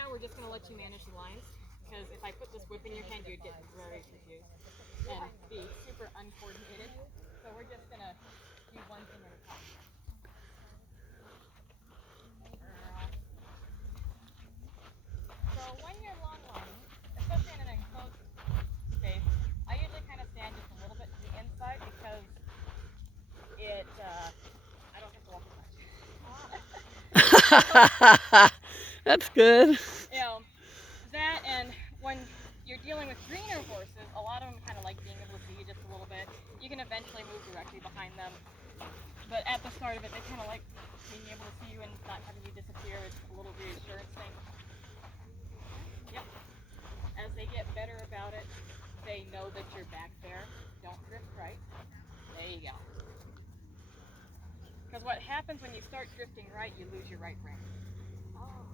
now we're just going to let you manage the lines, because if I put this whip in your hand, you'd get very confused and be super uncoordinated. So we're just going to do one thing at a time. So when you're long lining, especially in an enclosed space, I usually kind of stand just a little bit to the inside because I don't have to walk as much. That's good. You know, that, and when you're dealing with greener horses, a lot of them kind of like being able to see you just a little bit. You can eventually move directly behind them, but at the start of it, they kind of like being able to see you and not having you disappear. It's a little reassurance thing. Yep. As they get better about it, they know that you're back there. Don't drift right. There you go. Because what happens when you start drifting right, you lose your right rein.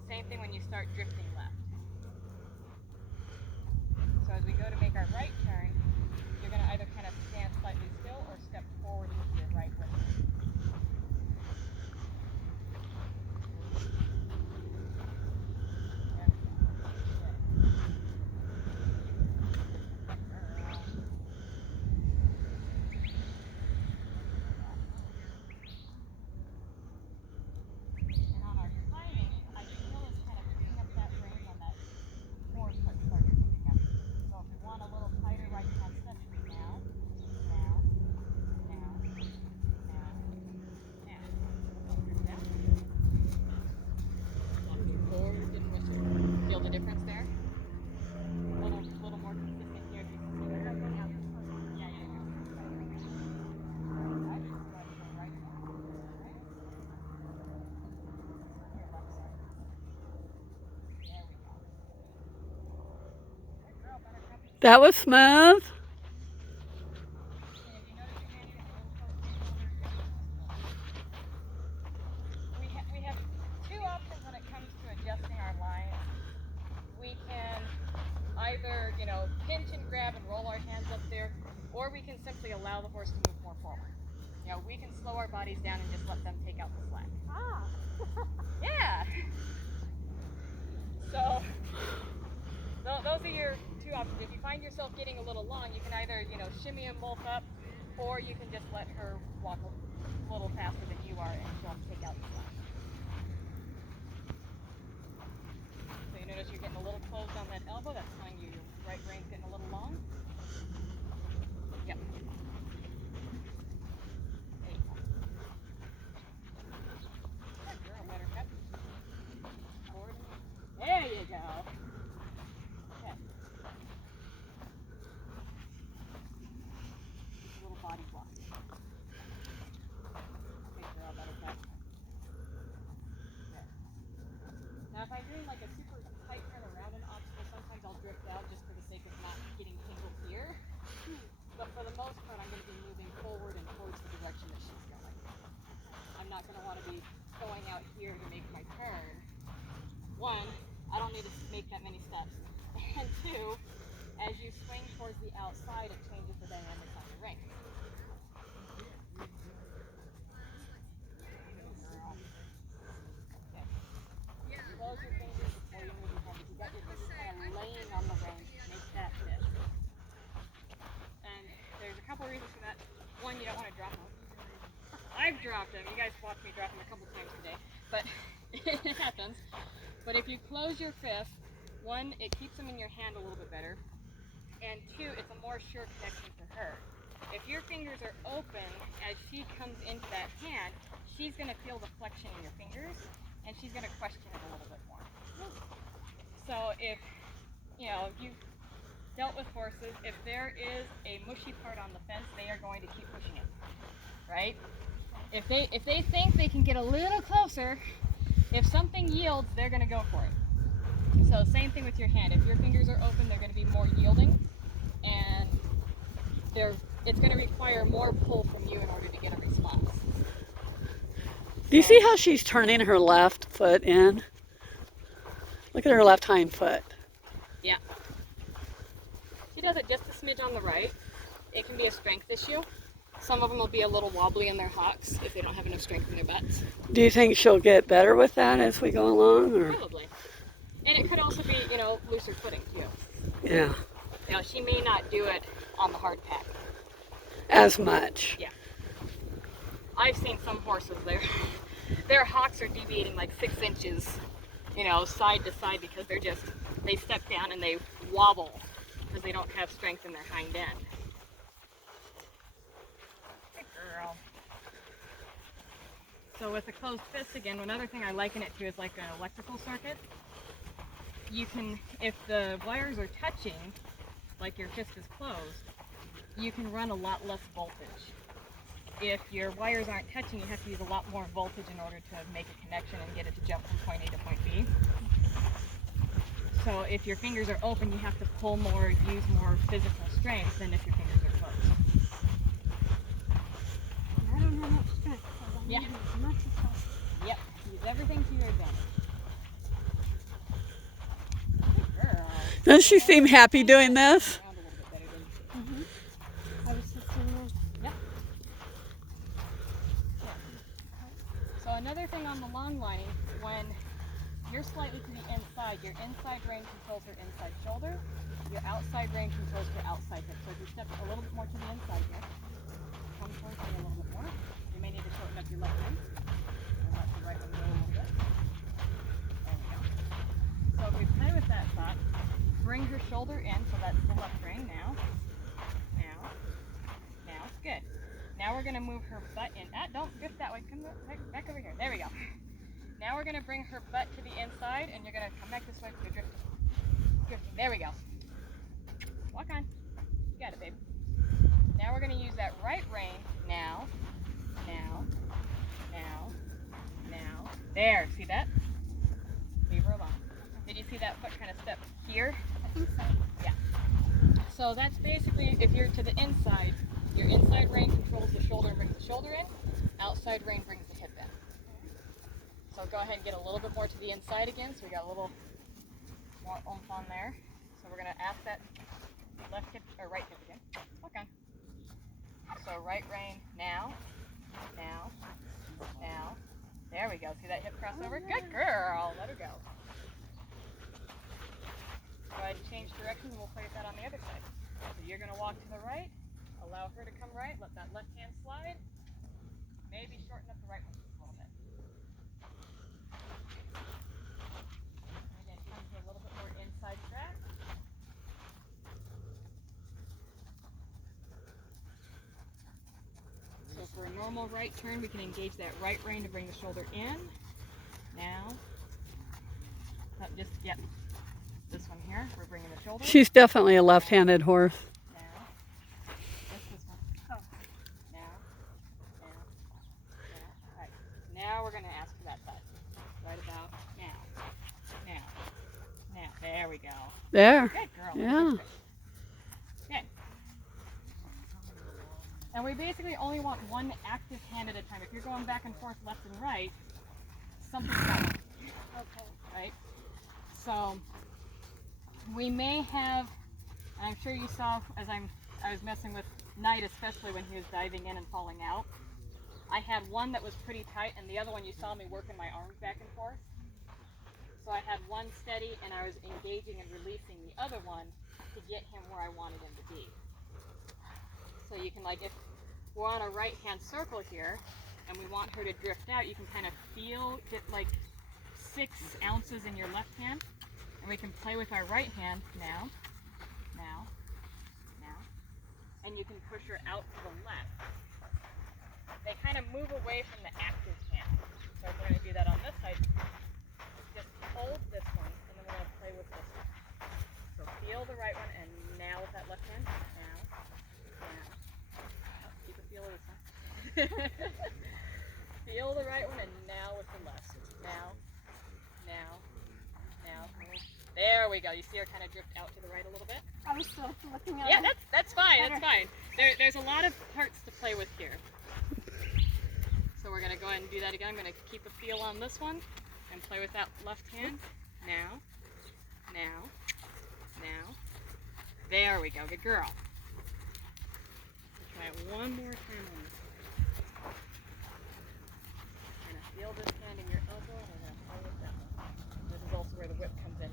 Same thing when you start drifting left. So as we go to make our right turn, you're going to either kind of stand slightly still or step forward into your right rein. Feel the difference there? A little more consistent here. That was smooth. We have two options when it comes to adjusting our lines. We can either, pinch and grab and roll our hands up there, or we can simply allow the horse to move more forward. We can slow our bodies down and just let them take out the slack. Yeah. So those are your two options. If you find yourself getting a little long, you can either, shimmy and bolt up, or you can just let her walk a little faster than you are and she'll take out the slack. So you notice you're getting a little closed on that elbow. That's telling you your right rein's getting a little long. Yep. There you go. Good girl, Buttercup. Forward. There you go. Okay. Just a little body block. Good girl, Buttercup. Okay. Now if I'm doing like a super tight turn around an obstacle, sometimes I'll drift out just for the sake of not getting tangled here. But for the most part, I'm going to be moving forward and towards the direction that she's going. I'm not going to want to be going out here to make my turn. One, I don't need to make that many steps. And two, as you swing towards the outside, it changes the dynamics on the ring. Close your fingers before you move your hand. If you got your fingers kind of laying on the rein, make that fit. And there's a couple reasons for that. One, you don't want to drop them. I've dropped them. You guys watched me drop them a couple times today, but it happens. But if you close your fist, one, it keeps them in your hand a little bit better, and two, it's a more sure connection for her. If your fingers are open, as she comes into that hand, she's going to feel the flexion in your fingers, and she's going to question it a little bit more. So if you've dealt with horses, if there is a mushy part on the fence, they are going to keep pushing it, right? If they think they can get a little closer, if something yields, they're going to go for it. So same thing with your hand. If your fingers are open, they're going to be more yielding, and it's going to require more pull from you in order to get a response. Do you see how she's turning her left foot in? Look at her left hind foot. Yeah. She does it just a smidge on the right. It can be a strength issue. Some of them will be a little wobbly in their hocks if they don't have enough strength in their butts. Do you think she'll get better with that as we go along? Or? Probably. And it could also be, you know, looser footing too. Yeah. You know, she may not do it on the hard pack. As much. Yeah. I've seen some horses there. Their hocks are deviating like 6 inches, you know, side to side because they step down and they wobble because they don't have strength in their hind end. Good girl. So with a closed fist again, another thing I liken it to is like an electrical circuit. You can, if the wires are touching, like your fist is closed, you can run a lot less voltage. If your wires aren't touching, you have to use a lot more voltage in order to make a connection and get it to jump from point A to point B. So if your fingers are open, you have to pull more, use more physical strength than if your fingers are closed. I don't have much strength, so I Yeah. need as much as possible. Yep, use everything to your advantage. Good girl. Doesn't she seem happy doing this? Around a little bit better than I was just in there. Yep. So another thing on the long lining, when you're slightly to the inside, your inside rein controls her inside shoulder, your outside rein controls her outside hip. So if you step a little bit more to the inside here, come towards me a little bit more. You may need to shorten up your left hand and let the right one go a little bit. There we go. So if we play with that thought, bring her shoulder in, so that's the left rein now. Now, good. Now we're going to move her butt in. Don't drift that way. Come back over here. There we go. Now we're going to bring her butt to the inside, and you're going to come back this way. You're drifting. There we go. Walk on. You got it, babe. Now we're going to use that right rein. Now. There. See that? Leave her alone. Did you see that foot kind of step here? I think so. Yeah. So that's basically, if you're to the inside, your inside rein controls the shoulder and brings the shoulder in. Outside rein brings the hip in. So go ahead and get a little bit more to the inside again. So we got a little more oomph on there. So we're going to ask that left hip, or right hip again. Okay. So right rein, now. There we go. See that hip crossover? Good girl. Let her go. Go ahead and change directions and we'll play with that on the other side. So you're going to walk to the right, allow her to come right, let that left hand slide, maybe shorten up the right one just a little bit. Again, come to a little bit more inside track. So for a normal right turn, we can engage that right rein to bring the shoulder in. Now, yep. This one here, we're bringing the shoulder. She's definitely a left-handed horse. Now. This one. Oh. Now. All right. Now we're going to ask for that butt. Right about now. There we go. There. Good girl. Yeah. Okay. And we basically only want one active hand at a time. If you're going back and forth left and right, something's wrong. Okay. Right? So we may have, I'm sure you saw as I was messing with Knight, especially when he was diving in and falling out. I had one that was pretty tight, and the other one you saw me working my arms back and forth. So I had one steady, and I was engaging and releasing the other one to get him where I wanted him to be. So you can, like, if we're on a right-hand circle here, and we want her to drift out, you can kind of get like 6 ounces in your left hand, and we can play with our right hand now, and you can push her out to the left. They kind of move away from the active hand. So we're going to do that on this side. Just hold this one, and then we're going to play with this one. So feel the right one, and now with that left hand, now. Oh, you can feel this one. Feel the right one, and now with the left. Now. There we go. You see her kind of drift out to the right a little bit? I was still looking at Yeah, it. that's fine. That's fine. There's a lot of parts to play with here. So we're going to go ahead and do that again. I'm going to keep a feel on this one and play with that left hand. Now. There we go. Good girl. Try it one more time on this one. You're going to feel this hand in your elbow, and we're going to play with that one. This is also where the whip comes in.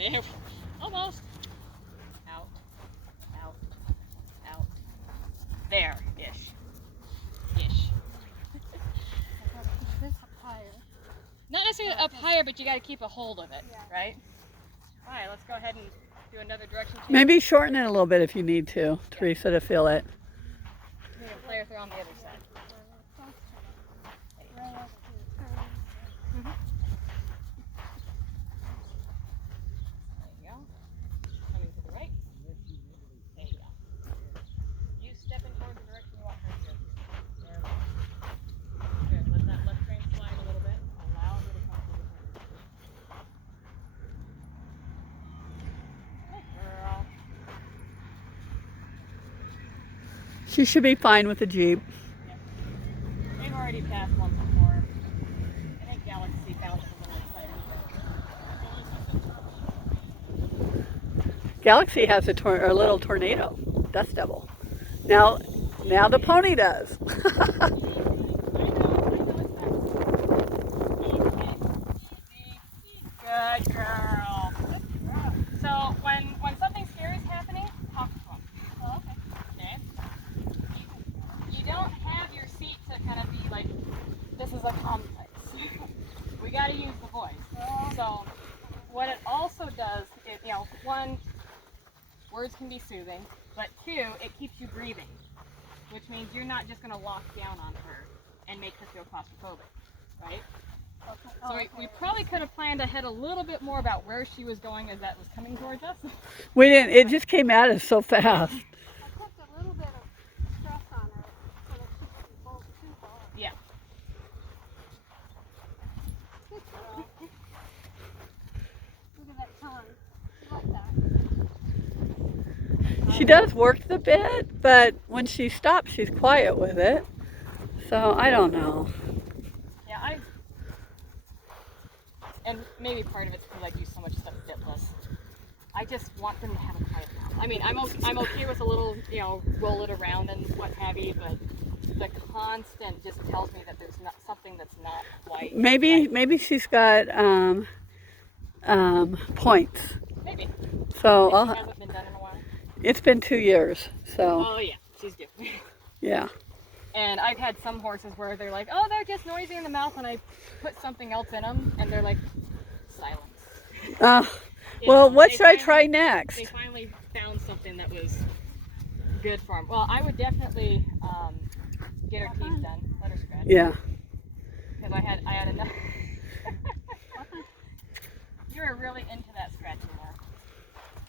There. Almost. Out. Out. Out. There. Ish. Ish. I gotta keep this up higher. Not necessarily up higher, but you got to keep a hold of it, Yeah. right? All right, let's go ahead and do another direction change. Maybe shorten it a little bit if you need to, Theresa, to feel it. We're going to play her on the other side. Right up here. There you go. Coming to the right. There you go. You step in towards the direction you want her to. There we go. Good. Let that left rein slide a little bit. Allow her to come to the turn. Good girl. She should be fine with the Jeep. They've already passed once before. I think Galaxy bounced a little excited. Galaxy has a little tornado, dust devil. Now the pony does. Good girl. So when something scary is happening, talk to them. Oh, okay. Okay? You don't have your seat to kind of be like, this is a complex. We got to use the voice. So what it also does is, one, words can be soothing, but two, it keeps you breathing, which means you're not just going to lock down on her and make her feel claustrophobic, right? Okay. So we probably could have planned ahead a little bit more about where she was going as that was coming towards us. We didn't. It just came at us so fast. I put a little bit of stress on her so that she wouldn't bolt too hard. Yeah. Good girl. Look at that tongue. Like that. She does work the bit, but when she stops, she's quiet with it. So I don't know. Yeah, and maybe part of it's because I do so much stuff bitless. I just want them to have a quiet mouth. I mean, I'm okay with a little, roll it around and what have you, but the constant just tells me that there's not something that's not quite. Maybe she's got points. Maybe. So It hasn't been done in a while. it's been 2 years. So Oh yeah, she's due. yeah. And I've had some horses where they're like, oh, they're just noisy in the mouth, and I put something else in them, and they're like, silence. Well, what they should I finally- try next? They finally found something that was good for them. Well, I would definitely get her teeth done, let her scratch. Yeah. Because I had enough. You were really into that scratching there.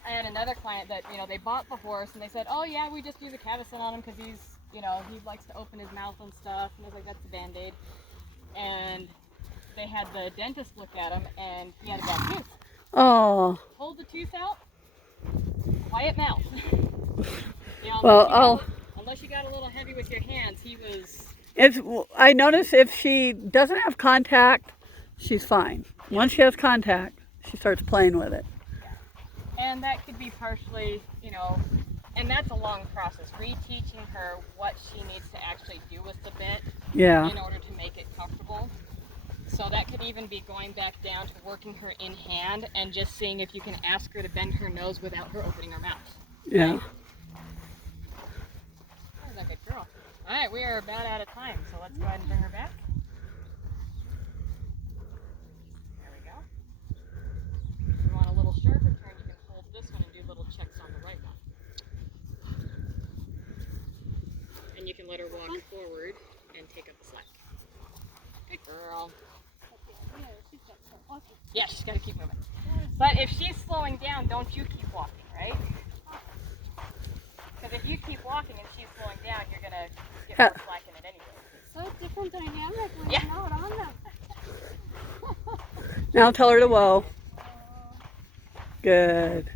I had another client that, they bought the horse, and they said, oh yeah, we just use a Cavison on him because he's, he likes to open his mouth and stuff. And I was like, that's a Band-Aid. And they had the dentist look at him, and he had a bad tooth. Oh. Hold the tooth out. Quiet mouth. Well, unless you got a little heavy with your hands, he was. I notice if she doesn't have contact, she's fine. Once she has contact, she starts playing with it. And that could be partially, and that's a long process. Reteaching her what she needs to actually do with the bit in order to make it comfortable. So that could even be going back down to working her in hand and just seeing if you can ask her to bend her nose without her opening her mouth. Yeah. That was a good girl. All right, we are about out of time, so let's go ahead and bring her back. There we go. If you want a little sharper turn, you can hold this one and do little checks on the right one. And you can let her walk forward and take up the slack. Good girl. Yeah, she's got to walk. Yeah, she's got to keep moving. But if she's slowing down, don't you keep walking, right? Because if you keep walking and she's slowing down, you're going to get more slack in it anyway. So different dynamic when Yeah. you're not on them. Now tell her to whoa. Good.